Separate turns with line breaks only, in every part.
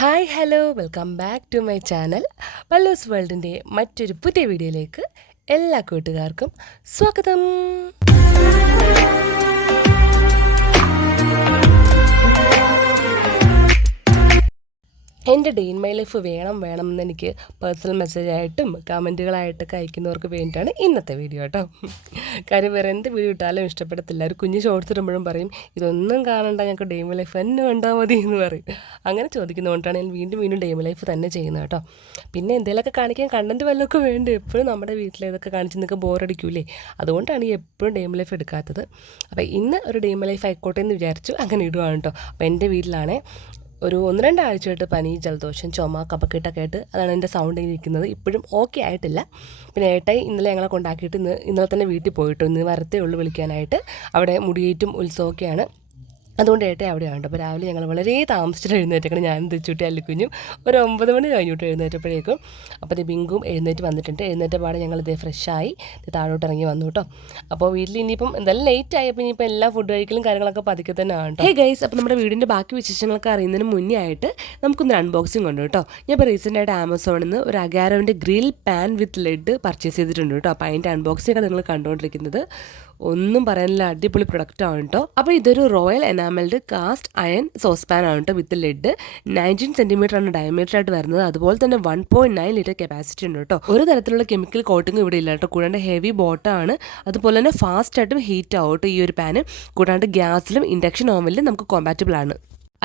Hi hello welcome back to my channel Pallus വേൾഡിന്റെ മറ്റൊരു പുതിയ വീഡിയോയിലേക്ക് എല്ലാ കൂട്ടുകാർക്കും സ്വാഗതം. എന്റെ ഡേ മൈ ലൈഫ് വേണം വേണം എന്ന് എനിക്ക് പേഴ്സണൽ മെസ്സേജായിട്ടും കമന്റുകളായിട്ടൊക്കെ അയക്കുന്നവർക്ക് വേണ്ടിയിട്ടാണ് ഇന്നത്തെ വീഡിയോ കേട്ടോ. കാര്യം വേറെ എന്ത് വീഡിയോ ഇട്ടാലും ഇഷ്ടപ്പെടത്തില്ല. ഒരു കുഞ്ഞ് ഷോർട്സ് ഇടുമ്പോഴും പറയും ഇതൊന്നും കാണണ്ട ഞങ്ങൾക്ക് ഡേ മൈ ലൈഫ് തന്നെ കണ്ടാൽ മതി എന്ന് പറയും. അങ്ങനെ ചോദിക്കുന്നതുകൊണ്ടാണ് ഞാൻ വീണ്ടും വീണ്ടും ഡേ മൈ ലൈഫ് തന്നെ ചെയ്യുന്നത് കേട്ടോ. പിന്നെ എന്തെങ്കിലുമൊക്കെ കാണിക്കാൻ കണ്ടന്റ് വല്ലതൊക്കെ വേണ്ട? എപ്പോഴും നമ്മുടെ വീട്ടിൽ ഇതൊക്കെ കാണിച്ച് നിങ്ങൾക്ക് ബോറടിക്കൂലേ അതുകൊണ്ടാണ് ഈ എപ്പോഴും ഡേ ലൈഫ് എടുക്കാത്തത്. അപ്പോൾ ഇന്ന് ഒരു ഡേ ലൈഫ് ആയിക്കോട്ടെ എന്ന് വിചാരിച്ചു അങ്ങനെ ഇടുവാണ് കേട്ടോ. അപ്പോൾ എന്റെ വീട്ടിലാണേ ഒരു ഒന്ന് രണ്ടാഴ്ചയായിട്ട് പനി ജലദോഷം ചുമ കപക്കെട്ടൊക്കെ ആയിട്ട് അതാണ് എന്റെ സൗണ്ട് ഇരിക്കുന്നത്. ഇപ്പോഴും ഓക്കെ ആയിട്ടില്ല. പിന്നെ ഏട്ടായി ഇന്നലെ ഞങ്ങളെ കൊണ്ടാക്കിയിട്ട് ഇന്ന് ഇന്നലെ തന്നെ വീട്ടിൽ പോയിട്ടു. ഇന്ന് വരത്തേ ഉള്ളൂ വിളിക്കാനായിട്ട്. അവിടെ മുടിയേറ്റും ഉത്സവമൊക്കെയാണ്. അതുകൊണ്ട് ഏട്ടൻ അവിടെയാണ് അപ്പോൾ രാവിലെ ഞങ്ങൾ വളരെ താമസിച്ചിട്ട് എഴുന്നേറ്റേക്കണം. ഞാൻ തെച്ചുട്ടി അല്ലിക്കുഞ്ഞും ഒരു ഒമ്പത് മണി കഴിഞ്ഞിട്ട് എഴുന്നേറ്റപ്പോഴേക്കും അപ്പോൾ ഇത് ബിങ്കും എഴുന്നേറ്റ് വന്നിട്ടുണ്ട്. എഴുന്നേറ്റ പാടെ ഞങ്ങൾ ഇതേ ഫ്രഷായി താഴോട്ട് ഇറങ്ങി വന്നു കേട്ടോ. അപ്പോൾ വീട്ടിൽ ഇനിയിപ്പം എന്തായാലും ലേറ്റ് ആയപ്പോൾ ഇനിയിപ്പോൾ എല്ലാ ഫുഡ് കഴിക്കലും കാര്യങ്ങളൊക്കെ പതുക്കെ തന്നെ ആണ് ഹേ ഗൈസ് അപ്പോൾ നമ്മുടെ വീടിന്റെ ബാക്കി വിശേഷങ്ങളൊക്കെ അറിയുന്നതിന് മുന്നേ ആയിട്ട് നമുക്കൊന്ന് അൺബോക്സിങ് ഉണ്ട് കേട്ടോ. ഞാൻ ഇപ്പോൾ റീസെന്റ് ആയിട്ട് ആമസോണിൽ നിന്ന് ഒരു അഗാരോന്റെ grill pan with lid purchase ചെയ്തിട്ടുണ്ട് കേട്ടോ. അപ്പോൾ അതിന്റെ അൺബോക്സിംഗ് ഒക്കെ നിങ്ങൾ കണ്ടുകൊണ്ടിരിക്കുന്നത് ഒന്നും പറയാനില്ല അടിപൊളി പ്രൊഡക്റ്റ് ആണ് കേട്ടോ അപ്പോൾ ഇതൊരു royal enamelled cast iron sauce pan ആണ് കേട്ടോ വിത്ത് ലെഡ് നയന്റീൻ സെന്റിമീറ്റർ ആണ് ഡയമീറ്റർ ആയിട്ട് വരുന്നത്. അതുപോലെ തന്നെ one point nine litre capacity ഉണ്ട് കേട്ടോ ഒരു തരത്തിലുള്ള കെമിക്കൽ കോട്ടിങ്ങും ഇവിടെ ഇല്ല കേട്ടോ കൂടാണ്ട് ഹെവി ബോട്ടാണ് അതുപോലെ തന്നെ ഫാസ്റ്റ് ആയിട്ടും ഹീറ്റ് ആവും കേട്ടോ ഈ ഒരു പാന് കൂടാണ്ട് ഗ്യാസിലും ഇൻഡക്ഷൻ ഓവനിലും നമുക്ക് കോമ്പാറ്റബിൾ ആണ്.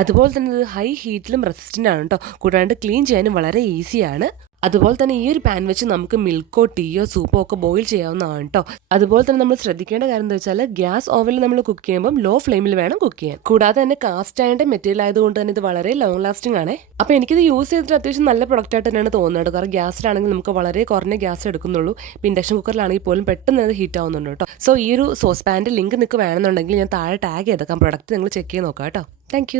അതുപോലെ തന്നെ ഇത് ഹൈ ഹീറ്റിലും റെസിസ്റ്റന്റ് ആണ് കേട്ടോ കൂടാണ്ട് ക്ലീൻ ചെയ്യാനും വളരെ ഈസിയാണ് അതുപോലെ തന്നെ ഈ ഒരു പാൻ വെച്ച് നമുക്ക് മിൽക്കോ ടീയോ സൂപ്പോ ഒക്കെ ബോയിൽ ചെയ്യാവുന്നതാണ് കേട്ടോ അതുപോലെ തന്നെ നമ്മൾ ശ്രദ്ധിക്കേണ്ട കാര്യം എന്താ വെച്ചാൽ ഗ്യാസ് ഓവനിൽ നമ്മൾ കുക്ക് ചെയ്യുമ്പോൾ ലോ ഫ്ലെയിമിൽ വേണം കുക്ക് ചെയ്യാൻ. കൂടാതെ തന്നെ കാസ്റ്റ് ആയിട്ട് മെറ്റീരിയൽ ആയതുകൊണ്ട് തന്നെ ഇത് വളരെ ലോങ് ലാസ്റ്റിംഗ് ആണ്. അപ്പോൾ എനിക്കിത് യൂസ് ചെയ്തിട്ട് അത്യാവശ്യം നല്ല പ്രൊഡക്റ്റ് ആയിട്ട് തന്നെയാണ് തോന്നുന്നത് കാരണം ഗ്യാസിലാണെങ്കിൽ നമുക്ക് വളരെ കുറഞ്ഞ ഗ്യാസ് എടുക്കുന്നുള്ളൂ. ഇപ്പോൾ ഇൻഡക്ഷൻ കുക്കറിലാണെങ്കിൽ പോലും പെട്ടെന്ന് അത് ഹീറ്റ് ആവുന്നുണ്ട് കേട്ടോ സോ ഈ ഒരു സോസ് പാന്റെ ലിങ്ക് നിങ്ങൾക്ക് വേണമെന്നുണ്ടെങ്കിൽ ഞാൻ താഴെ ടാഗ് ചെയ്തേക്കാം. പ്രൊഡക്റ്റ് നിങ്ങൾ ചെക്ക് ചെയ്ത് നോക്കാം കേട്ടോ താങ്ക്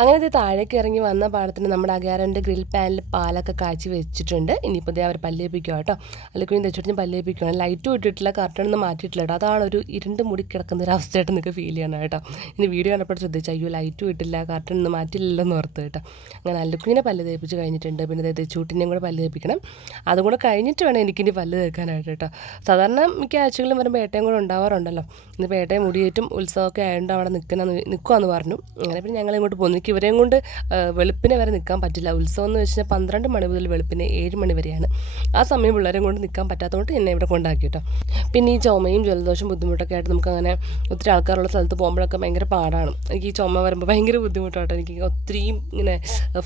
അങ്ങനെ ഇത് താഴേക്ക് ഇറങ്ങി വന്ന പാടത്തിന് നമ്മുടെ അകാരന്റെ ഗ്രിൽ പാനിൽ പാലൊക്കെ കാച്ചി വെച്ചിട്ടുണ്ട്. ഇനിയിപ്പോൾ ഇതേ അവർ പല്ലേപ്പിക്കുക കേട്ടോ. അല്ലെങ്കിൽ തെച്ചിട്ട് പല്ലേപ്പിക്കുകയാണ് ലൈറ്റും ഇട്ടിട്ടില്ല കറക്റ്റൊന്നും മാറ്റിയിട്ടില്ല കേട്ടോ. അതാണ് ഒരു ഇരുണ്ട് മുടി കിടക്കുന്ന ഒരു അവസ്ഥയായിട്ട് നിങ്ങൾക്ക് ഫീൽ ചെയ്യണം കേട്ടോ. ഇനി വീഡിയോ കണ്ടപ്പോൾ ശ്രദ്ധിച്ചു അയ്യോ ലൈറ്റും ഇട്ടില്ല കറക്റ്റൊന്നും മാറ്റില്ലല്ലോ ഓർത്ത് കേട്ടോ. അങ്ങനെ അല്ലുക്കുഞ്ഞിനെ പല്ല് തേപ്പിച്ച് കഴിഞ്ഞിട്ടുണ്ട്. പിന്നെ തെച്ചൂട്ടിനെയും കൂടെ പല്ല് തേപ്പിക്കണം. അതും കൂടെ കഴിഞ്ഞിട്ട് വേണം എനിക്കിനി പല്ല് തേക്കാനായിട്ട് കേട്ടോ. സാധാരണ മിക്ക ആഴ്ചകളിലും വരുമ്പോൾ ഏട്ടയും കൂടെ ഉണ്ടാവാറുണ്ടല്ലോ. ഇന്നിപ്പോൾ ഏട്ടയും മുടിയേറ്റും ഉത്സവമൊക്കെ ആയതുകൊണ്ട് അവിടെ നിൽക്കുന്ന നിൽക്കുമെന്ന് പറഞ്ഞു. അങ്ങനെ പിന്നെ ഞങ്ങൾ ഇങ്ങോട്ട് പോകുന്നു എനിക്ക് ഇവരെയും കൊണ്ട് വെളുപ്പിനെ വരെ നിൽക്കാൻ പറ്റില്ല. ഉത്സവം എന്ന് വെച്ചാൽ പന്ത്രണ്ട് മണി മുതൽ വെളുപ്പിനെ ഏഴ് മണി വരെയാണ്. ആ സമയം പിള്ളേരെയും കൊണ്ട് നിൽക്കാൻ പറ്റാത്തതുകൊണ്ട് എന്നെ ഇവിടെ കൊണ്ടാക്കി കേട്ടോ പിന്നെ ഈ ചുമയും ജലദോഷം ബുദ്ധിമുട്ടൊക്കെ ആയിട്ട് നമുക്ക് അങ്ങനെ ഒത്തിരി ആൾക്കാരുള്ള സ്ഥലത്ത് പോകുമ്പോഴൊക്കെ ഭയങ്കര പാടാണ്. എനിക്ക് ഈ ചുമ വരുമ്പോൾ ഭയങ്കര ബുദ്ധിമുട്ടാട്ടോ. എനിക്ക് ഒത്തിരിയും ഇങ്ങനെ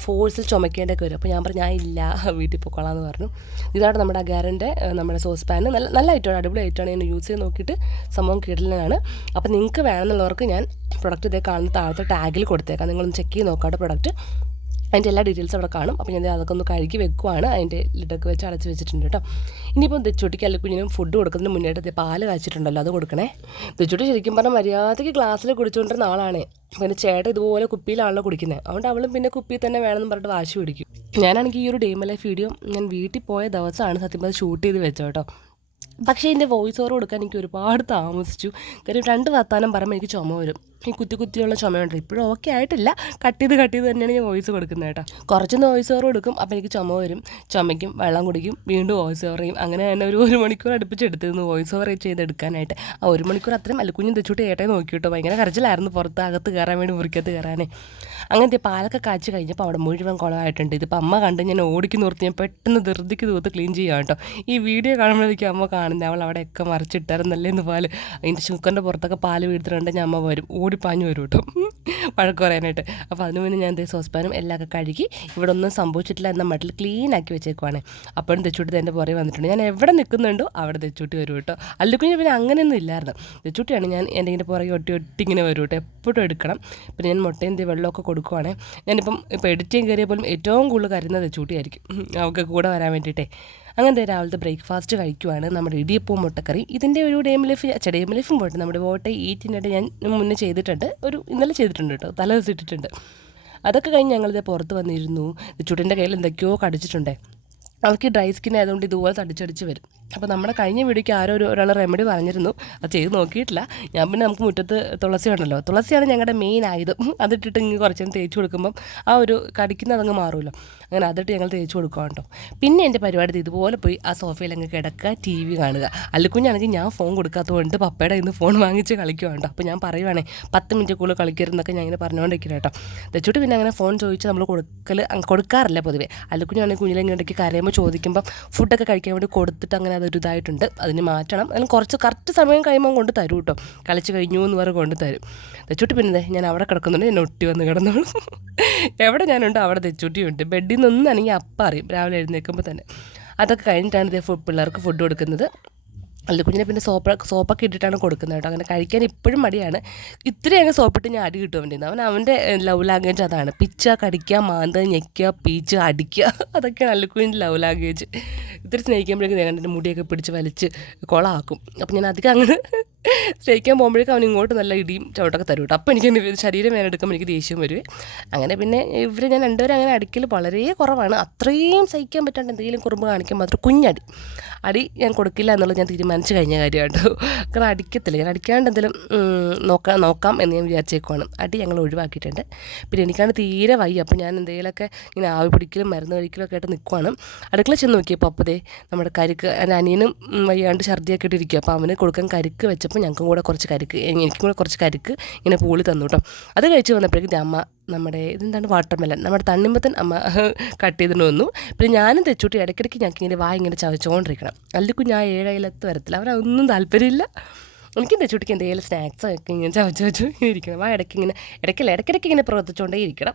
ഫോഴ്സിൽ ചുമക്കേണ്ടൊക്കെ വരും. അപ്പോൾ ഞാൻ പറഞ്ഞു ഞാൻ ഇല്ല വീട്ടിൽ പോയിക്കോളാം എന്ന് പറഞ്ഞു. ഇതാണ് നമ്മുടെ അഗാരന്റെ നമ്മുടെ സോസ് പാൻ നല്ല നല്ല ഐറ്റമാണ് അടിപൊളി ഐറ്റമാണ് ഞാൻ യൂസ് ചെയ്ത് നോക്കിയിട്ട് സംഭവം കിടലാണ് അപ്പോൾ നിങ്ങൾക്ക് വേണമെന്നുള്ളവർക്ക് ഞാൻ പ്രൊഡക്റ്റ് ഇതേ കാണുന്ന താഴത്തെ ടാഗിൽ കൊടുത്തേക്കാം. നിങ്ങളൊന്ന് ചെക്ക് ചെയ്ത് നോക്കാട്ടെ പ്രൊഡക്റ്റ് അതിന്റെ എല്ലാ ഡീറ്റെയിൽസ് അവിടെ കാണും. അപ്പോൾ ഞാൻ അതൊക്കെ ഒന്ന് കഴുകി വെക്കുവാണ്. അതിന്റെ ലിഡൊക്കെ വെച്ച് അടച്ച് വെച്ചിട്ടുണ്ട് കേട്ടോ ഇനിയിപ്പോൾ ദച്ചുട്ടിക്ക് അല്ലെങ്കിൽ ഫുഡ് കൊടുക്കുന്നതിന് മുന്നേറ്റ് പാൽ കാച്ചിട്ടുണ്ടല്ലോ അത് കൊടുക്കണേ. ദച്ചുട്ടി ശരിക്കും പറഞ്ഞാൽ മര്യാദയ്ക്ക് ഗ്ലാസ്സിൽ കുടിച്ചുകൊണ്ടിരുന്ന ആളാണ്. പിന്നെ ചേട്ടൻ ഇതുപോലെ കുപ്പിയിലാണല്ലോ കുടിക്കുന്നത് അതുകൊണ്ട് അവളും പിന്നെ കുപ്പിയിൽ തന്നെ വേണമെന്ന് പറഞ്ഞിട്ട് വാശി പിടിക്കും. ഞാനാണെങ്കിൽ ഈ ഒരു ഡേമലൈഫ് വീഡിയോ ഞാൻ വീട്ടിൽ പോയ ദിവസമാണ് സത്യം പറഞ്ഞാൽ ഷൂട്ട് ചെയ്ത് വെച്ചോ കേട്ടോ പക്ഷേ എന്റെ വോയിസ് ഓവർ കൊടുക്കാൻ എനിക്ക് ഒരുപാട് താമസിച്ചു. കാര്യം രണ്ട് വർത്താനം പറയുമ്പോൾ എനിക്ക് ചുമ വരും. ഈ കുത്തി കുത്തിയുള്ള ചുമയുണ്ട് ഇപ്പോഴും ഓക്കെ ആയിട്ടില്ല. കട്ട് ചെയ്ത് കട്ട് ചെയ്ത് തന്നെയാണ് ഞാൻ വോയിസ് കൊടുക്കുന്നത് കേട്ടോ. കുറച്ചൊന്ന് വോയിസ് ഓവർ കൊടുക്കും അപ്പോൾ എനിക്ക് ചുമ വരും. ചുമയ്ക്കും വെള്ളം കുടിക്കും വീണ്ടും വോയിസ് ഓവർ ചെയ്യും. അങ്ങനെ തന്നെ ഒരു ഒരു മണിക്കൂർ അടുപ്പിച്ചെടുത്തിരുന്നു വോയിസ് ഓവർ ചെയ്തെടുക്കാനായിട്ട്. ആ ഒരു മണിക്കൂർ അത്രയും അല്ല അല്ലുക്കുഞ്ഞും തെച്ചൂട്ടി ഏട്ടേ നോക്കി കേട്ടോ. ഭയങ്കര കരച്ചിലായിരുന്നു പുറത്ത് അകത്ത് കയറാൻ വേണ്ടി മുറിക്കത്ത് കയറാനേ. അങ്ങനത്തെ പാലൊക്കെ കാച്ചു കഴിഞ്ഞപ്പോൾ അവിടെ മുഴുവൻ കുളമായിട്ടുണ്ട് ഇതിപ്പോൾ അമ്മ കണ്ട് ഞാൻ ഓടിക്ക് നിർത്തി. ഞാൻ പെട്ടെന്ന് ധൃതിക്ക് തൂത്ത് ക്ലീൻ ചെയ്യാം കേട്ടോ. ഈ വീഡിയോ കാണുമ്പോഴേക്കും അമ്മ കാണുന്നത് അവൾ അവിടെയൊക്കെ മറിച്ചിട്ടായിരുന്നല്ലേ എന്ന് പാൽ. അതിന്റെ ശുക്കറിന്റെ പുറത്തൊക്കെ പാൽ വീഴ്ത്തിട്ടുണ്ടെങ്കിൽ അമ്മ വരും. ഓടിപ്പാഞ്ഞു വരും കേട്ടോ. വഴക്ക് പറയാനായിട്ട്. അപ്പോൾ അതിന് മുന്നേ ഞാൻ സോസ്പാനും എല്ലാം കഴുകി ഇവിടെ ഒന്നും സംഭവിച്ചിട്ടില്ല എന്ന മട്ടിൽ ക്ലീൻ ആക്കി വെച്ചേക്കുവാണ്. അപ്പോഴും തെച്ചൂട്ടി എന്റെ പുറകെ വന്നിട്ടുണ്ട്. ഞാൻ എവിടെ നിൽക്കുന്നുണ്ടോ അവിടെ തെച്ചൂട്ടി വരും കേട്ടോ. അല്ലുക്കുഞ്ഞ് പിന്നെ അങ്ങനെയൊന്നും ഇല്ലായിരുന്നു. തെച്ചൂട്ടിയാണ് ഞാൻ എന്റെ ഇങ്ങനെ പുറകെ ഒട്ടി ഒട്ടി ഇങ്ങനെ വരും കേട്ടോ. എപ്പോഴും എടുക്കണം. പിന്നെ ഞാൻ മുട്ടയും വെള്ളമൊക്കെ കൊടുക്കുവാണ്. ഞാനിപ്പം ഇപ്പോൾ എഡിറ്റിങ് കയറിയ പോലും ഏറ്റവും കൂടുതൽ കരുന്നത് തെച്ചൂട്ടിയായിരിക്കും. അവൾക്ക് കൂടെ വരാൻ വേണ്ടിയിട്ടേ. അങ്ങനത്തെ രാവിലത്തെ ബ്രേക്ക്ഫാസ്റ്റ് കഴിക്കുവാണ് നമ്മുടെ ഇടിയപ്പവും മുട്ടക്കറി. ഇതിന്റെ ഒരു ഡേം ലൈഫ് ഡേം ലൈഫും പോയിട്ട് നമ്മുടെ വോട്ടെ ഈറ്റിനായിട്ട് ഞാൻ മുന്നേ ചെയ്തിട്ടുണ്ട്. ഒരു ഇന്നലെ ചെയ്തിട്ടുണ്ട് കേട്ടോ. തലേ ദിവസം ഇട്ടിട്ടുണ്ട്. അതൊക്കെ കഴിഞ്ഞ് ഞങ്ങളിത് പുറത്ത് വന്നിരുന്നു. ചുട്ടിന്റെ കയ്യിൽ എന്തൊക്കെയോ കടിച്ചിട്ടുണ്ടേ. അവർക്ക് ഡ്രൈ സ്കിൻ ആയതുകൊണ്ട് ഇതുപോലെ തടിച്ചടിച്ച് വരും. അപ്പോൾ നമ്മുടെ കഴിഞ്ഞ വീഡിയോയ്ക്ക് ആരോ ഒരു ഒരാൾ റെമഡി പറഞ്ഞിരുന്നു. അത് ചെയ്ത് നോക്കിയിട്ടില്ല. ഞാൻ പിന്നെ നമുക്ക് മുറ്റത്ത് തുളസി ഉണ്ടല്ലോ തുളസിയാണ് ഞങ്ങളുടെ മെയിൻ ആയുധം. അതിട്ടിട്ട് ഇങ്ങനെ കുറച്ച് തേച്ച് കൊടുക്കുമ്പം ആ ഒരു കടിക്കുന്ന അതങ്ങ് മാറുമല്ലോ അങ്ങനെ അതിട്ട് ഞങ്ങൾ തേച്ച് കൊടുക്കുക കേട്ടോ. പിന്നെ എന്റെ പരിപാടി ഇതുപോലെ പോയി ആ സോഫയിൽ അങ്ങ് കിടക്കുക ടി വി കാണുക. അല്ലുക്കുഞ്ഞാണെങ്കിൽ ഞാൻ ഫോൺ കൊടുക്കാത്തതുകൊണ്ട് പപ്പയുടെ ഇന്ന് ഫോൺ വാങ്ങിച്ച് കളിക്കുക കേട്ടോ. അപ്പോൾ ഞാൻ പറയുവാണേ പത്ത് മിനിറ്റ് കൂടുതൽ കളിക്കരുതെന്നൊക്കെ ഞാൻ ഇങ്ങനെ പറഞ്ഞുകൊണ്ടിരിക്കുന്നത് കേട്ടോ. തെച്ചോട്ട് പിന്നെ അങ്ങനെ ഫോൺ ചോദിച്ച് നമ്മൾ കൊടുക്കൽ കൊടുക്കാറില്ല പൊതുവേ. അല്ലുക്കുഞ്ഞാണെങ്കിൽ കുഞ്ഞിലെങ്ങനെ ഇടയ്ക്ക് കരയുമ്പോൾ ചോദിക്കുമ്പോൾ ഫുഡൊക്കെ കഴിക്കാൻ വേണ്ടി കൊടുത്തിട്ട് അങ്ങനെ അതൊരു ഇതായിട്ടുണ്ട്. അതിന് മാറ്റണം. അതിന് കുറച്ച് കറക്റ്റ് സമയം കഴിയുമ്പോൾ കൊണ്ട് തരും കേട്ടോ കളിച്ച് കഴിഞ്ഞു എന്ന് പറഞ്ഞ് കൊണ്ട് തരും. തെച്ചുട്ടി പിന്നെ ഞാൻ അവിടെ കിടക്കുന്നുണ്ട്. എന്നെ ഒട്ടി വന്ന് കിടന്നോളൂ. എവിടെ ഞാനുണ്ടോ അവിടെ തെച്ചുട്ടിയുണ്ട്. ബെഡിൽ നിന്നൊന്നാണെങ്കിൽ അപ്പം അറിയും. രാവിലെ എഴുന്നേൽക്കുമ്പോൾ തന്നെ. അതൊക്കെ കഴിഞ്ഞിട്ടാണ് ഇതേ ഫുഡ് പിള്ളേർക്ക് ഫുഡ് കൊടുക്കുന്നത്. അല്ല കുഞ്ഞിനെ പിന്നെ സോപ്പ് സോപ്പൊക്കെ ഇട്ടിട്ടാണ് കൊടുക്കുന്നത് കേട്ടോ. അങ്ങനെ കഴിക്കാൻ ഇപ്പോഴും മടിയാണ്. ഇത്രയും അങ്ങ് സോപ്പിട്ട് ഞാൻ അടി കിട്ടും അവന്റെ അവൻ അവന്റെ ലവ് ലാംഗ്വേജ് അതാണ്. പിച്ച കടിക്കുക മാന്ത ഞെക്കുക പീച്ച് അടിക്കുക അതൊക്കെയാണ് അല്ലുക്കുഞ്ഞിന്റെ ലവ് ലാംഗ്വേജ് ഇത്തിരി സ്നേഹിക്കുമ്പോഴേക്കും ഞാൻ എന്റെ മുടിയൊക്കെ പിടിച്ച് വലിച്ച് കൊളാക്കും. അപ്പം ഞാൻ അധികം അങ്ങനെ സ്നേഹിക്കാൻ പോകുമ്പോഴേക്കും അവൻ ഇങ്ങോട്ട് നല്ല ഇടിയും ചവിട്ടൊക്കെ തരും കേട്ടോ. അപ്പോൾ എനിക്ക് ശരീരം വേനെടുക്കുമ്പോൾ എനിക്ക് ദേഷ്യം വരുവേ അങ്ങനെ പിന്നെ ഇവർ ഞാൻ രണ്ടുപേരും അങ്ങനെ അടിക്കൽ വളരെ കുറവാണ്. അത്രയും സഹിക്കാൻ പറ്റാണ്ട് എന്തെങ്കിലും കുറുമ്പ് കാണിക്കാൻ മാത്രം കുഞ്ഞടി. അടി ഞാൻ കൊടുക്കില്ല എന്നുള്ളത് ഞാൻ തീരുമാനിച്ചു കഴിഞ്ഞ കാര്യമാണ് കേട്ടോ. കാരണം അടിക്കത്തില്ല. ഞാൻ അടിക്കാണ്ട് എന്തെങ്കിലും നോക്കാം നോക്കാം എന്ന് ഞാൻ വിചാരിച്ചേക്കുവാണ്. അടി ഞങ്ങൾ ഒഴിവാക്കിയിട്ടുണ്ട്. പിന്നെ എനിക്കാണ് തീരെ വയ്യ. അപ്പോൾ ഞാൻ എന്തെങ്കിലുമൊക്കെ ഇങ്ങനെ ആവി പിടിക്കലും മരുന്ന് കഴിക്കലും ഒക്കെ ആയിട്ട് നിൽക്കുവാണ് അടുക്കള ചെന്ന് നോക്കിയപ്പോൾ അപ്പതേ നമ്മുടെ കരിക്ക് എന്റെ അനിയനും വയ്യാണ്ട് ഛർദിയൊക്കെ ഇട്ടിരിക്കുക അപ്പോൾ അവന് കൊടുക്കാൻ കരിക്ക് വെച്ചപ്പോൾ ഞങ്ങൾക്കും കൂടെ കുറച്ച് കരിക്ക് എനിക്കും കൂടെ കുറച്ച് കരിക്ക് ഇങ്ങനെ പൂളി തന്നു കേട്ടോ. അത് കഴിച്ച് വന്നപ്പോഴേക്കും അമ്മ നമ്മുടെ ഇതെന്താണ്? വാട്ടർ വാട്ടർമെലൻ നമ്മുടെ തണ്ണിമത്തൻ അമ്മ കട്ട് ചെയ്തിട്ട് വന്നു. പിന്നെ ഞാനും തെച്ചൂട്ടി ഇടയ്ക്കിടയ്ക്ക് ഞങ്ങൾക്ക് ഇങ്ങനെ വായ ഇങ്ങനെ ചവച്ചുകൊണ്ടിരിക്കണം അല്ലെങ്കിൽ ഞാൻ ഏഴയിലത്ത് വരത്തില്ല. അവരൊന്നും താല്പര്യമില്ല. എനിക്ക് തെച്ചൂട്ടിക്ക് എന്തെങ്കിലും സ്നാക്സ് ഒക്കെ ഇങ്ങനെ ചവച്ച് വെച്ചു ഇരിക്കണം. ആ ഇടയ്ക്ക് ഇങ്ങനെ ഇടയ്ക്കല്ല ഇടയ്ക്കിടയ്ക്ക് ഇങ്ങനെ പ്രവർത്തിച്ചുകൊണ്ടേ ഇരിക്കണം.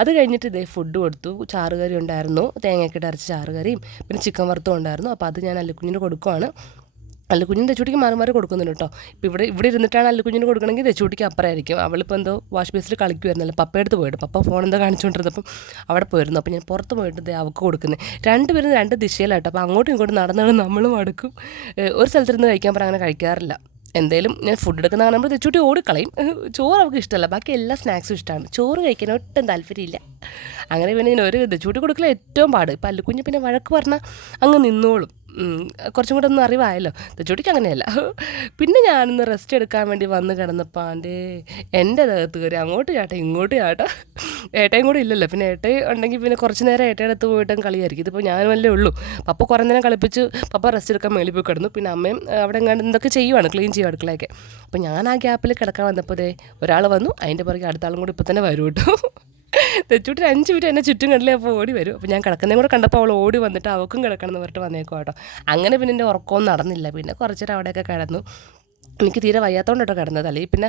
അത് കഴിഞ്ഞിട്ട് ഇതേ ഫുഡ് കൊടുത്തു. ചാറുകറി ഉണ്ടായിരുന്നു. തേങ്ങയൊക്കെ ഇട്ട് അരച്ച ചാറുകറിയും പിന്നെ ചിക്കൻ വറുത്തും ഉണ്ടായിരുന്നു. അപ്പോൾ അത് ഞാൻ അല്ലിക്കുഞ്ഞിന് കൊടുക്കുവാണ്. അല്ലുകുഞ്ഞിന് ചൂട്ടിക്ക് മാറി മാറി കൊടുക്കുന്നുണ്ട് കേട്ടോ. ഇപ്പോൾ ഇവിടെ ഇവിടെ ഇരുന്നിട്ടാണ് അല്ലുകുഞ്ഞിന് കൊടുക്കണമെങ്കിൽ തെച്ചൂട്ടിക്ക് അപ്പുറമായിരിക്കും. അവളിപ്പോൾ എന്തോ വാഷ് ബേസിൽ കളിക്കുമായിരുന്നല്ലോ പപ്പ എടുത്ത് പോയിട്ട്. പപ്പ ഫോൺ എന്തോ കാണിച്ചുകൊണ്ടിരുന്നപ്പം അവിടെ പോയിരുന്നു. അപ്പോൾ ഞാൻ പുറത്ത് പോയിട്ട് ദേ അവൾക്ക് കൊടുക്കുന്നത് രണ്ടുപേരും രണ്ട് ദിശയിലാട്ടോ. അപ്പോൾ അങ്ങോട്ടും ഇങ്ങോട്ടും നടന്നാണ് നമ്മളും അടുക്കും. ഒരു സ്ഥലത്തിരുന്ന് കഴിക്കാൻ പറഞ്ഞാൽ അങ്ങനെ കഴിക്കാറില്ല. എന്തേലും ഞാൻ ഫുഡ് എടുക്കുന്ന കാണുമ്പോൾ തെച്ചൂട്ടി ഓടിക്കളയും. ചോറ് അവൾക്ക് ഇഷ്ടമല്ല. ബാക്കി എല്ലാ സ്നാക്സും ഇഷ്ടമാണ് ചോറ് കഴിക്കാൻ ഒട്ടും താല്പര്യമില്ല. അങ്ങനെ പിന്നെ ഞാൻ ഒരു തെച്ചൂട്ടി കൊടുക്കല ഏറ്റവും പാട്. ഇപ്പം അല്ലുക്കുഞ്ഞ് പിന്നെ വഴക്ക് പറഞ്ഞാൽ അങ്ങ് നിന്നോളും. കുറച്ചും കൂടെ ഒന്ന് അറിവായല്ലോ. തെച്ചൂട്ടിക്ക് അങ്ങനെയല്ല. പിന്നെ ഞാനൊന്ന് റെസ്റ്റ് എടുക്കാൻ വേണ്ടി വന്ന് കിടന്നപ്പോൾ എന്റെ എന്റെ ദേഹത്ത് കയറി അങ്ങോട്ട് ചാട്ട ഇങ്ങോട്ട് ചാട്ട ഏട്ടയും കൂടെ ഇല്ലല്ലോ. പിന്നെ ഏട്ടയും ഉണ്ടെങ്കിൽ പിന്നെ കുറച്ച് നേരം ഏട്ടയുടെ അടുത്ത് പോയിട്ടും കളിയായിരിക്കും. ഇതിപ്പോൾ ഞാനുമല്ലേ ഉള്ളൂ. പപ്പ കുറേ നേരം കളിപ്പിച്ച് പപ്പ റെസ്റ്റ് എടുക്കാൻ മേളിൽ പോയി കിടന്നു. പിന്നെ അമ്മയും അവിടെ എങ്ങാണ്ട് എന്തൊക്കെ ചെയ്യുവാണ് ക്ലീൻ ചെയ്യുക അടുക്കളയൊക്കെ. അപ്പോൾ ഞാൻ ആ ഗ്യാപ്പിൽ കിടക്കാൻ വന്നപ്പോൾ ദേ ഒരാൾ വന്നു. അതിന്റെ പുറകെ അടുത്ത ആളും കൂടി ഇപ്പം തന്നെ വരും കേട്ടോ. തെച്ചൂട്ടി ഒരു അഞ്ച് മിനിറ്റ് എന്നെ ചുറ്റും കണ്ടില്ലേ അപ്പോൾ ഓടി വരും. അപ്പോൾ ഞാൻ കിടക്കുന്നതും കൂടെ കണ്ടപ്പോൾ അവൾ ഓടി വന്നിട്ട് അവൾക്കും കിടക്കണം എന്ന് പറഞ്ഞിട്ട് വന്നേക്കും കേട്ടോ അങ്ങനെ പിന്നെ എന്റെ ഉറക്കമൊന്നും നടന്നില്ല. പിന്നെ കുറച്ചേരം അവിടെയൊക്കെ കിടന്നു. എനിക്ക് തീരെ വയ്യാത്തതുകൊണ്ട് കിടന്നത്. അല്ലെങ്കിൽ പിന്നെ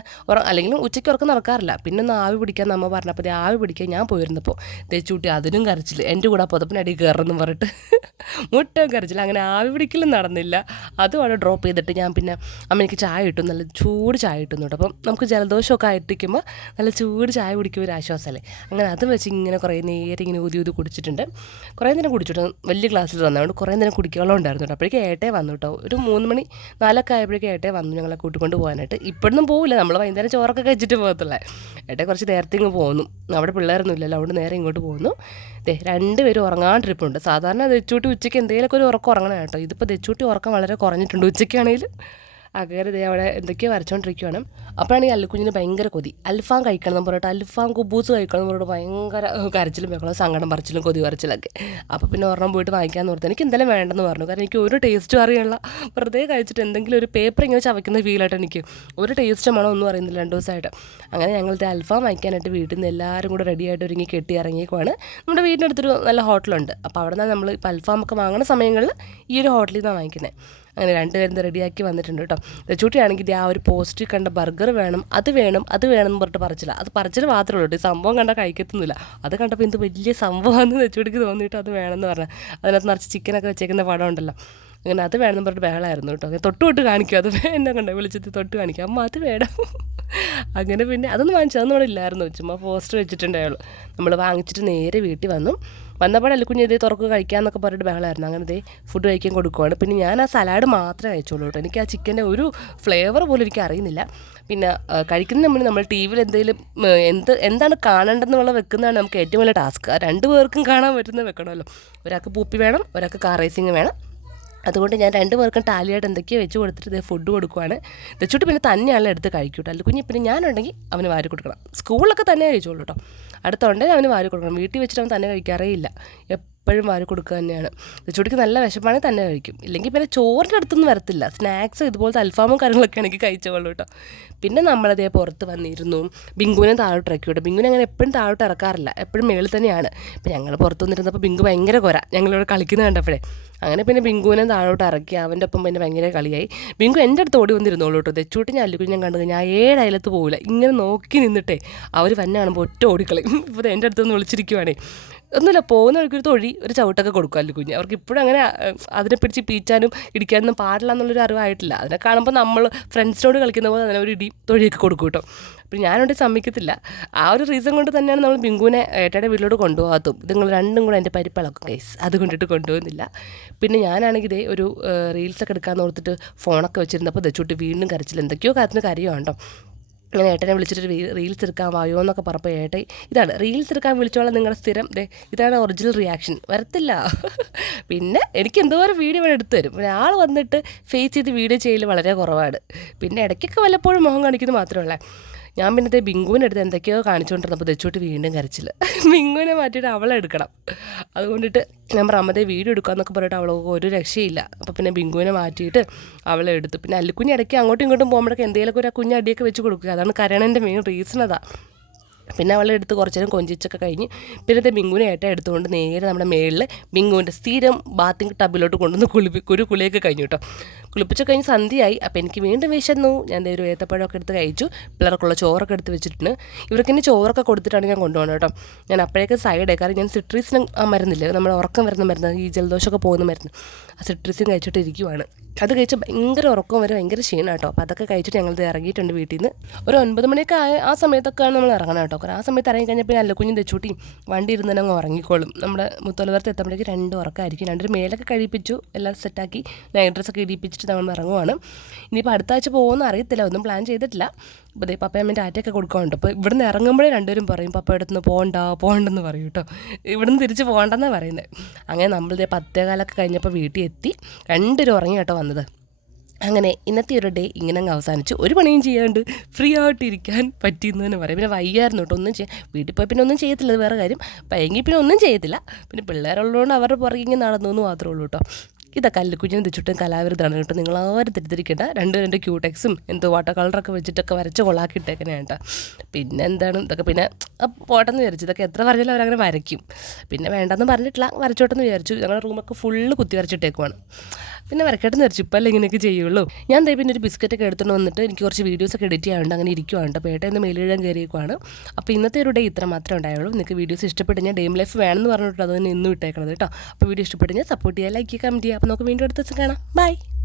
അല്ലെങ്കിൽ ഉച്ചയ്ക്ക് ഉറക്കം നടക്കാറില്ല. പിന്നെ ഒന്ന് ആവി പിടിക്കാൻ നമ്മൾ പറഞ്ഞപ്പോൾ ആവി പിടിക്കാൻ ഞാൻ പോയിരുന്നപ്പോൾ തേച്ചൂട്ടി അതിനും കരച്ചില്ല എന്റെ കൂടെ പുതപ്പിനടി കയറണമെന്ന് പറഞ്ഞിട്ട് മുട്ടയും കരച്ചില്ല അങ്ങനെ ആവി പിടിക്കലും നടന്നില്ല. അതും അവിടെ ഡ്രോപ്പ് ചെയ്തിട്ട് ഞാൻ പിന്നെ അമ്മ എനിക്ക് ചായ കിട്ടും നല്ല ചൂട് ചായ കിട്ടും കേട്ടോ അപ്പം നമുക്ക് ജലദോഷമൊക്കെ ആയിട്ടിരിക്കുമ്പോൾ നല്ല ചൂട് ചായ കുടിക്കുമ്പോൾ ഒരു ആശ്വാസമല്ലേ അങ്ങനെ അത് വെച്ച് ഇങ്ങനെ കുറേ നേരം ഇങ്ങനെ ഊതി ഊതി കുടിച്ചിട്ടുണ്ട്. കുറേ നേരം കുടിച്ചിട്ട് വലിയ ഗ്ലാസ്സിൽ തന്നതുകൊണ്ട് കുറേ നേരം കുടിക്കാനുള്ള ഉണ്ടായിരുന്നു കേട്ടോ. അപ്പോഴേക്കും ഏട്ടേ വന്നു കേട്ടോ. ഒരു മൂന്ന് മണി നാലൊക്കെ ആയപ്പോഴേക്കും ഏട്ടേ വന്നു ഞങ്ങളെ കൂട്ടിക്കൊണ്ട് പോകാനായിട്ട്. ഇപ്പോഴൊന്നും പോകില്ല നമ്മൾ വൈകുന്നേരം ചോറൊക്കെ കഴിച്ചിട്ട് പോകത്തുള്ളേ. ഏട്ടാ കുറച്ച് നേരത്തെ ഇങ്ങ് പോകുന്നു അവിടെ പിള്ളേരൊന്നും ഇല്ലല്ലോ. അതുകൊണ്ട് നേരെ ഇങ്ങോട്ട് പോകുന്നു ദേ രണ്ടുപേരും ഉറങ്ങാൻ ട്രിപ്പുണ്ട് സാധാരണ ദച്ചൂട്ടി ഉച്ചയ്ക്ക് എന്തെങ്കിലുമൊക്കെ ഒരു ഉറക്കം ഉറങ്ങണം കേട്ടോ. ഇതിപ്പോൾ ദച്ചൂട്ടി ഉറക്കം വളരെ കുറഞ്ഞിട്ടുണ്ട് ഉച്ചയ്ക്കാണെങ്കിലും. അങ്ങനെ ദേ അവിടെ എന്തൊക്കെയോ വരച്ചുകൊണ്ടിരിക്കുകയാണ് അപ്പോഴാണ് ഈ അല്ലുക്കുഞ്ഞിന് ഭയങ്കര കൊതി. അൽഫാം കഴിക്കണം എന്ന് പറഞ്ഞിട്ട് അൽഫാം കുബൂസ് കഴിക്കണം എന്ന് പറഞ്ഞിട്ട് ഭയങ്കര കരച്ചിലും വെക്കണം സങ്കടം പറിച്ചിലും കൊതി പറിച്ചിലൊക്കെ. അപ്പോൾ പിന്നെ ഒരെണ്ണം പോയിട്ട് വാങ്ങിക്കാമെന്ന് ഓർത്ത് എനിക്ക് എന്തായാലും വേണ്ടെന്ന് പറഞ്ഞു. കാരണം എനിക്ക് ഒരു ടേസ്റ്റും അറിയില്ല. വെറുതെ കഴിച്ചിട്ട് എന്തെങ്കിലും ഒരു പേപ്പർ ഇങ്ങനെ ചവയ്ക്കുന്ന ഫീലായിട്ട് എനിക്ക് ഒരു ടേസ്റ്റും വേണോ ഒന്നും അറിയുന്നില്ല രണ്ട് ദിവസമായിട്ട്. അങ്ങനെ ഞങ്ങളുടെ അൽഫാം വാങ്ങിക്കാനായിട്ട് വീട്ടിൽ നിന്ന് എല്ലാവരും കൂടെ റെഡിയായിട്ട് ഒരുങ്ങി കെട്ടി ഇറങ്ങിയേക്കുവാണ്. നമ്മുടെ വീടിന്റെ അടുത്തൊരു നല്ല ഹോട്ടലുണ്ട് അപ്പോൾ അവിടെ നിന്നാണ് നമ്മൾ ഇപ്പോൾ അൽഫാമൊക്കെ വാങ്ങുന്ന സമയങ്ങളിൽ ഈ ഒരു ഹോട്ടലിൽ നിന്നാണ് വാങ്ങിക്കുന്നത് അങ്ങനെ രണ്ടുപേരും റെഡിയാക്കി വന്നിട്ടുണ്ട് കേട്ടോ. ചൂട്ടിയാണെങ്കിൽ ആ ഒരു പോസ്റ്റിൽ കണ്ട ബർഗർ വേണം അത് വേണം അത് വേണം എന്ന് പറഞ്ഞിട്ട് പറിച്ചില്ല. അത് പറിച്ചിൽ മാത്രമേ ഉള്ളൂ. ഈ സംഭവം കണ്ടാൽ കഴിക്കത്തൊന്നുമില്ല. അത് കണ്ടപ്പോൾ എന്ത് വലിയ സംഭവമാണെന്ന് ചൂടിക്ക് തോന്നിയിട്ട് അത് വേണമെന്ന് പറഞ്ഞു. അതിനകത്ത് നിറച്ച് ചിക്കനൊക്കെ വെച്ചേക്കുന്ന പടം ഉണ്ടല്ലോ. അങ്ങനെ അത് വേണമെന്ന് പറഞ്ഞിട്ട് ബഹളമായിരുന്നു കേട്ടോ. തൊട്ട് തൊട്ട് കാണിക്കും. അത് എന്നെ കണ്ടോ? വിളിച്ചിട്ട് തൊട്ട് കാണിക്കും. അമ്മ അത് വേണം. അങ്ങനെ പിന്നെ അതൊന്നും വാങ്ങിച്ചു. അതൊന്നും അവിടെ ഇല്ലായിരുന്നു. ചുമ്മാ പോസ്റ്റർ വെച്ചിട്ടുണ്ടായുള്ളൂ. നമ്മൾ വാങ്ങിച്ചിട്ട് നേരെ വീട്ടിൽ വന്നു. വന്നപ്പോൾ കുഞ്ഞ് ഇതേ തുറക്ക് കഴിക്കാമെന്നൊക്കെ പറഞ്ഞിട്ട് ബഹളമായിരുന്നു. അങ്ങനെ ഇതേ ഫുഡ് കഴിക്കാൻ കൊടുക്കുവാണ്. പിന്നെ ഞാൻ ആ സലാഡ് മാത്രമേ കഴിച്ചോളൂ കേട്ടോ. എനിക്ക് ആ ചിക്കന്റെ ഒരു ഫ്ലേവർ പോലും എനിക്ക് അറിയുന്നില്ല. പിന്നെ കഴിക്കുന്ന നമ്മൾ നമ്മൾ ടി വിയിൽ എന്തെങ്കിലും എന്ത് എന്താണ് കാണേണ്ടതെന്നുള്ള വെക്കുന്നതാണ് നമുക്ക് ഏറ്റവും വലിയ ടാസ്ക് രണ്ട് പേർക്കും കാണാൻ പറ്റുന്ന വെക്കണമല്ലോ. ഒരാൾക്ക് പൂപ്പി വേണം ഒരാൾക്ക് കാർ റേസിംഗ് വേണം. അതുകൊണ്ട് ഞാൻ രണ്ട് പേർക്കും ടാലിയായിട്ട് എന്തൊക്കെയോ വെച്ച് കൊടുത്തിട്ട് ഇതേ ഫുഡ് കൊടുക്കുവാണ്. വെച്ചിട്ട് പിന്നെ തന്നെയാണല്ലോ എടുത്ത് കഴിക്കൂട്ടോ. അല്ലെങ്കിൽ കുഞ്ഞി പിന്നെ ഞാനുണ്ടെങ്കിൽ അവന് വാരി കൊടുക്കണം. സ്കൂളിലൊക്കെ തന്നെ കഴിച്ചോളൂ കേട്ടോ അടുത്തുണ്ടെങ്കിൽ അവന് വാരി കൊടുക്കണം. വീട്ടിൽ വെച്ചിട്ട് അവൻ തന്നെ കഴിക്കാറേ ഇല്ല. എപ്പോഴും വാരി കൊടുക്കുക തന്നെയാണ്. ചുടിക്ക് നല്ല വിശപ്പാണെങ്കിൽ തന്നെ കഴിക്കും. ഇല്ലെങ്കിൽ പിന്നെ ചോറിന്റെ അടുത്തൊന്നും വരത്തില്ല. സ്നാക്സ് ഇതുപോലത്തെ അൽഫാമും കാര്യങ്ങളൊക്കെ എനിക്ക് കഴിച്ചോളൂ കേട്ടോ. പിന്നെ നമ്മളതേ പുറത്ത് വന്നിരുന്നു. ബിങ്കുവിനെ താഴോട്ട് ഇറക്കി കേട്ടോ ബിങ്കുവിനെ അങ്ങനെ എപ്പോഴും താഴോട്ട് ഇറക്കാറില്ല. എപ്പോഴും മേളിൽ തന്നെയാണ്. ഇപ്പം ഞങ്ങൾ പുറത്ത് വന്നിരുന്നപ്പോൾ ബിങ്കു ഭയങ്കര കുര. ഞങ്ങളിവിടെ കളിക്കുന്നത് കണ്ടപ്പോഴേ. അങ്ങനെ പിന്നെ ബിങ്കുവിനെ താഴോട്ട് ഇറക്കി അവന്റെ ഒപ്പം പിന്നെ ഭയങ്കര കളിയായി. ബിങ്കു എന്റെ അടുത്ത് ഓടി വന്നിരുന്നോളൂ കേട്ടോ. തെച്ചൂട്ടി ഞാൻ അല്ലെങ്കിൽ ഞാൻ കണ്ടത് ഞാൻ ഏഴ് അയലത്ത് പോകില്ല ഇങ്ങനെ നോക്കി നിന്നിട്ടേ അവർ വന്നാണ് ഒറ്റ ഓടിക്കളയും. ഇപ്പോൾ എന്റെ അടുത്തൊന്ന് വിളിച്ചിരിക്കുവാണേ. ഒന്നുമില്ല പോകുന്ന വഴിക്ക് ഒരു തൊഴി ഒരു ചവിട്ടൊക്കെ കൊടുക്കും അല്ലു കുഞ്ഞ്. അവർക്ക് ഇപ്പോഴും അങ്ങനെ അതിനെ പിടിച്ച് പീച്ചാനും ഇടിക്കാനൊന്നും പാടില്ല എന്നുള്ളൊരു അറിവായിട്ടില്ല. അതിനെ കാണുമ്പോൾ നമ്മൾ ഫ്രണ്ട്സിനോട് കളിക്കുന്ന പോലെ അതിനെ ഒരു ഇടി തൊഴിയൊക്കെ കൊടുക്കും കേട്ടോ. അപ്പം ഞാനോട് സമ്മതിക്കത്തില്ല. ആ ഒരു റീസൺ കൊണ്ട് തന്നെയാണ് നമ്മൾ ബിങ്കുവിനെ ഏട്ടയുടെ വീട്ടിലോട്ട് കൊണ്ടുപോകാത്തും നിങ്ങൾ രണ്ടും കൂടെ എന്റെ പരിപ്പളക്കും കേസ് അത് കൊണ്ടിട്ട് കൊണ്ടുപോകുന്നില്ല. പിന്നെ ഞാനാണെങ്കിൽ ഇതേ ഒരു റീൽസൊക്കെ എടുക്കാമെന്ന് ഓർത്തിട്ട് ഫോണൊക്കെ വെച്ചിരുന്നപ്പോൾ ദച്ചോട്ട് വീണ്ടും കരച്ചിൽ. എന്തൊക്കെയോ കാര്യത്തിന് കരയുണ്ടോ ഞാൻ ഏട്ടനെ വിളിച്ചിട്ട് റീൽസ് എടുക്കാൻ വായോ എന്നൊക്കെ പറഞ്ഞപ്പോൾ ഏട്ടൻ ഇതാണ് റീൽസ് എടുക്കാൻ വിളിച്ചോളാം നിങ്ങളുടെ സ്ഥിരം ദേ ഇതാണ് ഒറിജിനൽ റിയാക്ഷൻ വരത്തില്ല. പിന്നെ എനിക്ക് എന്തോരം വീഡിയോ ഇവിടെ എടുത്തു തരും. ആൾ വന്നിട്ട് ഫേസ് ചെയ്ത് വീഡിയോ ചെയ്യൽ വളരെ കുറവാണ്. പിന്നെ ഇടയ്ക്കൊക്കെ വല്ലപ്പോഴും മുഖം കാണിക്കുന്നത് മാത്രമേ ഉള്ളൂ ഞാൻ പിന്നെ ദേ ബിങ്കുവിന്റെ അടുത്ത് എന്തൊക്കെയോ കാണിച്ചുകൊണ്ടിരുന്നപ്പോൾ ദച്ചോട്ട് വീണ്ടും കരച്ചിൽ ബിങ്കുവിനെ മാറ്റിയിട്ട് അവളെ എടുക്കണം. അതുകൊണ്ടിട്ട് ഞാൻ റമ്മതെ വീഡിയോ എടുക്കാമെന്നൊക്കെ പറഞ്ഞിട്ട് അവൾക്ക് ഒരു രക്ഷയില്ല. അപ്പോൾ പിന്നെ ബിങ്കുവിനെ മാറ്റിയിട്ട് അവളെ എടുത്തു. പിന്നെ അല്ലിക്കുഞ്ഞ് ഇടയ്ക്ക് അങ്ങോട്ടും ഇങ്ങോട്ടും പോകുമ്പോഴൊക്കെ എന്തെങ്കിലുമൊക്കെ ഒരു കുഞ്ഞ് അടിയൊക്കെ വെച്ച് കൊടുക്കുക. അതാണ് കരണന്റെ മെയിൻ റീസൺ അതാ. പിന്നെ അവളെ എടുത്ത് കുറച്ച് നേരം കൊഞ്ചിച്ചൊക്കെ കഴിഞ്ഞ് പിന്നത്തെ ബിങ്കുവിനെ ഏട്ട എടുത്തുകൊണ്ട് നേരെ നമ്മുടെ മേളിൽ ബിങ്കുവിന്റെ സ്ഥിരം ബാത്തിങ് ടബിലോട്ട് കൊണ്ടുവന്ന് കുളിപ്പി ഒരു കുളിയൊക്കെ കഴിഞ്ഞു കേട്ടോ കുളിപ്പിച്ച് കഴിഞ്ഞ് സന്ധ്യയായി. അപ്പോൾ എനിക്ക് വീണ്ടും വിശന്നു. ഞാൻ ഒരു ഏത്തപ്പഴമൊക്കെ എടുത്ത് കഴിച്ചു. പിള്ളേർക്കുള്ള ചോറൊക്കെ എടുത്ത് വെച്ചിട്ടുണ്ട്. ഇവർക്ക് ഇനി ചോറൊക്കെ കൊടുത്തിട്ടാണ് ഞാൻ കൊണ്ടുപോകണം കേട്ടോ ഞാൻ അപ്പോഴേക്ക് സൈഡ് കാരണം ഞാൻ സിട്രീസിന് ആ നമ്മൾ ഉറക്കം വരുന്ന മരുന്ന് ഈ ജലദോഷമൊക്കെ പോകുന്ന മരുന്ന്. ആ സിട്രീസും കഴിച്ചിട്ട് ഇരിക്കുവാണ് അത് കഴിച്ച് ഭയങ്കര ഉറക്കം വരെ ഭയങ്കര ക്ഷീണം കേട്ടോ അപ്പോൾ അതൊക്കെ കഴിച്ചിട്ട് ഞങ്ങൾ ഇറങ്ങിയിട്ടുണ്ട് വീട്ടിൽ നിന്ന് ഒരു ഒൻപത് മണിയൊക്കെ ആയ ആ സമയത്തൊക്കെയാണ് നമ്മൾ ഇറങ്ങണം കേട്ടോ കാരണം ആ സമയത്ത് ഇറങ്ങി കഴിഞ്ഞാൽ പിന്നെ അല്ലക്കുഞ്ഞും തെച്ചൂട്ടി വണ്ടി ഇരുന്ന് തന്നെ അങ്ങ് ഉറങ്ങിക്കോളും. നമ്മുടെ മുത്തോലവർത്ത് എത്തുമ്പോഴേക്ക് രണ്ട് ഉറക്കമായിരിക്കും രണ്ടൊരു മേലൊക്കെ കഴിപ്പിച്ചു എല്ലാം സെറ്റാക്കി നൈറ്റ് ഡ്രസ്സൊക്കെ ഇടിപ്പിച്ചിട്ട് നമ്മൾ ഇറങ്ങുവാണ്. ഇനിയിപ്പോൾ അടുത്ത ആഴ്ച പോകുമെന്ന് അറിയത്തില്ല ഒന്നും പ്ലാൻ ചെയ്തിട്ടില്ല. അപ്പോൾ ദേ പപ്പയമ്മ ടാറ്റയൊക്കെ കൊടുക്കാറുണ്ട്. അപ്പോൾ ഇവിടുന്ന് ഇറങ്ങുമ്പോഴേ രണ്ടുപേരും പറയും പപ്പ ഇടത്തുനിന്ന് പോകണ്ട പോകണ്ടെന്ന് പറയും കേട്ടോ. ഇവിടുന്ന് തിരിച്ച് പോകണ്ടെന്നാണ് പറയുന്നത് അങ്ങനെ നമ്മൾ ദേ പത്തേകാലൊക്കെ കഴിഞ്ഞപ്പോൾ വീട്ടിൽ എത്തി രണ്ടുപേരും ഉറങ്ങി കേട്ടോ വന്നത്. അങ്ങനെ ഇന്നത്തെ ഒരു ഡേ ഇങ്ങനെ അങ്ങ് അവസാനിച്ചു. ഒരു പണിയും ചെയ്യാണ്ട് ഫ്രീ ആയിട്ടിരിക്കാൻ പറ്റിയെന്ന് തന്നെ പറയാം. പിന്നെ വയ്യായിരുന്നു കേട്ടോ ഒന്നും ചെയ്യാൻ. വീട്ടിൽ പോയി പിന്നെ ഒന്നും ചെയ്യത്തില്ല വേറെ കാര്യം. പയങ്ങി പിന്നെ ഒന്നും ചെയ്യത്തില്ല. പിന്നെ പിള്ളേരുള്ളതുകൊണ്ട് അവരുടെ പുറകെ ഇങ്ങനെ നടന്നു എന്ന് മാത്രമേ ഉള്ളൂ കേട്ടോ. ഇതാ കല്ലുക്കുഞ്ഞിനും തെച്ചുട്ടും കലാവിരുതാണ് കേട്ടോ. നിങ്ങൾ ആരും തിരുത്തിരിക്കേണ്ട രണ്ടുപേരും എന്റെ ക്യൂടെക്സും എന്തോ വാട്ടർ കളറൊക്കെ വെച്ചിട്ടൊക്കെ വരച്ച് കൊള്ളാക്കിയിട്ടേക്കണേ കേട്ടോ. പിന്നെ എന്താണ് ഇതൊക്കെ പിന്നെ പോട്ടെന്ന് വിചാരിച്ചു. ഇതൊക്കെ എത്ര പറഞ്ഞാലും അവരങ്ങനെ വരയ്ക്കും. പിന്നെ വേണ്ടെന്ന് പറഞ്ഞിട്ടില്ല. വരച്ചോട്ടെന്ന് വിചാരിച്ചു. ഞങ്ങളുടെ റൂമൊക്കെ ഫുള്ള് കുത്തി വരച്ചിട്ടേക്കുവാണ്. പിന്നെ വരക്കട്ടെന്ന് വിചാരിച്ചു. ഇപ്പം അല്ലേ ഇങ്ങനെയൊക്കെ ചെയ്യുള്ളൂ. ഞാൻ ദേ പിന്നെ ഒരു ബിസ്ക്കറ്റൊക്കെ എടുത്തുകൊണ്ട് വന്നിട്ട് എനിക്ക് കുറച്ച് വീഡിയോസൊക്കെ എഡിറ്റ് ചെയ്യാനുണ്ട്. അങ്ങനെ ഇരിക്കുവാണ് കേട്ടോ പേട്ടയിൽ എന്ന് മെയിലെഴുതാൻ കയറിയേക്കുവാണ് അപ്പോൾ ഇന്നത്തെ ഒരു ഡേ ഇത്ര മാത്രമേ ഉണ്ടായുള്ളൂ. നിങ്ങൾക്ക് വീഡിയോസ് ഇഷ്ടപ്പെട്ട് ഞാൻ ഡെയിം ലൈഫ് വേണമെന്ന് പറഞ്ഞിട്ട് അത് തന്നെ ഇന്നും ഇട്ടേക്കണത് കേട്ടോ അപ്പോൾ വീഡിയോ ഇഷ്ടപ്പെട്ട് ഞാൻ സപ്പോർട്ട് ചെയ്യുക ലൈക്ക് ചെയ്യുക കമന്റ് ചെയ്യുക അപ്പോൾ നമുക്ക് വീണ്ടും അടുത്ത ദിവസം കാണാം. ബൈ.